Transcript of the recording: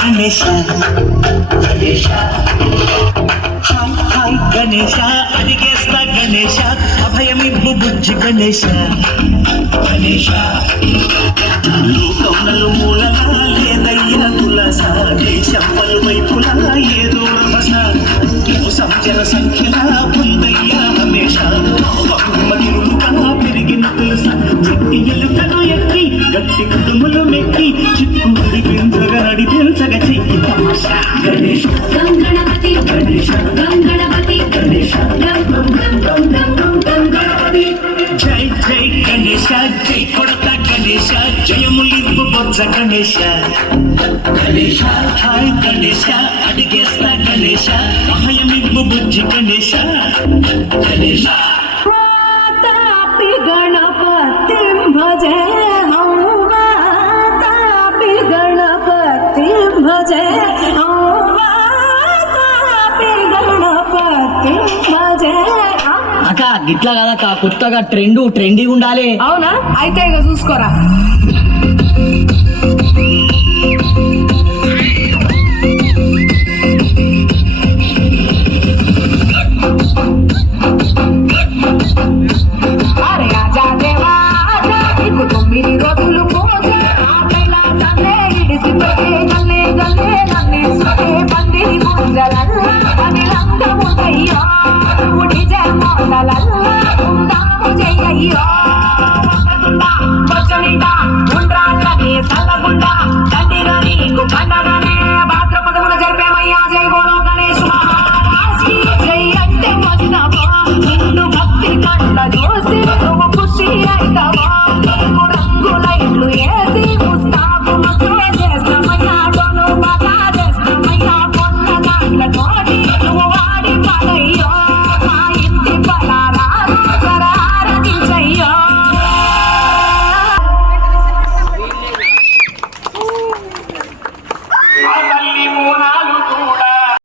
Ganesha Ganesha hi hi Ganesha అడిగేస్తా Ganesha అభయమివ్వు బుజ్జి గణేశ గణేశ లోకంలో మూలలా లేదయ్య తులస దేశం పలువైపులా ఏదో రమస సంచర సంఖ్యలా పొందయ్య హమేష తిరుగుగా పెరిగిన తులస చిట్టి ఎలుకను ఎక్కి గట్టి కుటుంబలు మెక్కి చిక్కుడి పెంచగా నడి పెంచగా చెయ్యి తమాష గణేశ గణపతి గణేశ గణపతి గణేశ గణపతి జై జై గణేశ జై కొడత గణేశ జయములివ్వు బొజ్జ గణేశ గణేశ హాయ్ గణేశ అడిగేస్తా గణేశ అభయమివ్వు బుజ్జి గణేశ గణేశ గణపతి భజే గణపతి భజే గణపతి భజే. అక్క గిట్లా కదక్క కొత్తగా ట్రెండీ ఉండాలి. అవునా? అయితే ఇక చూసుకోరా. అరే ఆజా దేవా ఆజా నీకు 9 రోజులు పూజ సందే ఇడిసి గల్లే గల్లే నన్నే సుఖే పందిరి గుంజలల్ల అనిలంగ ముదయ్యా ఉడిజే మోదలల్ల ఉందాము జయ్యయ్యో వస్తగుండా వచ్చనిండా ఉండ్రాళ్ళని సల్లగుండా దండిగా నీకు పండగనే భాద్రపదమున జరిపేమయ్యా జై బోలో గణేశ్ మహారాజీ జై అంటే వదినవా నిన్ను భక్తి కంట చూసి నువ్వు ఖుషి అయితవా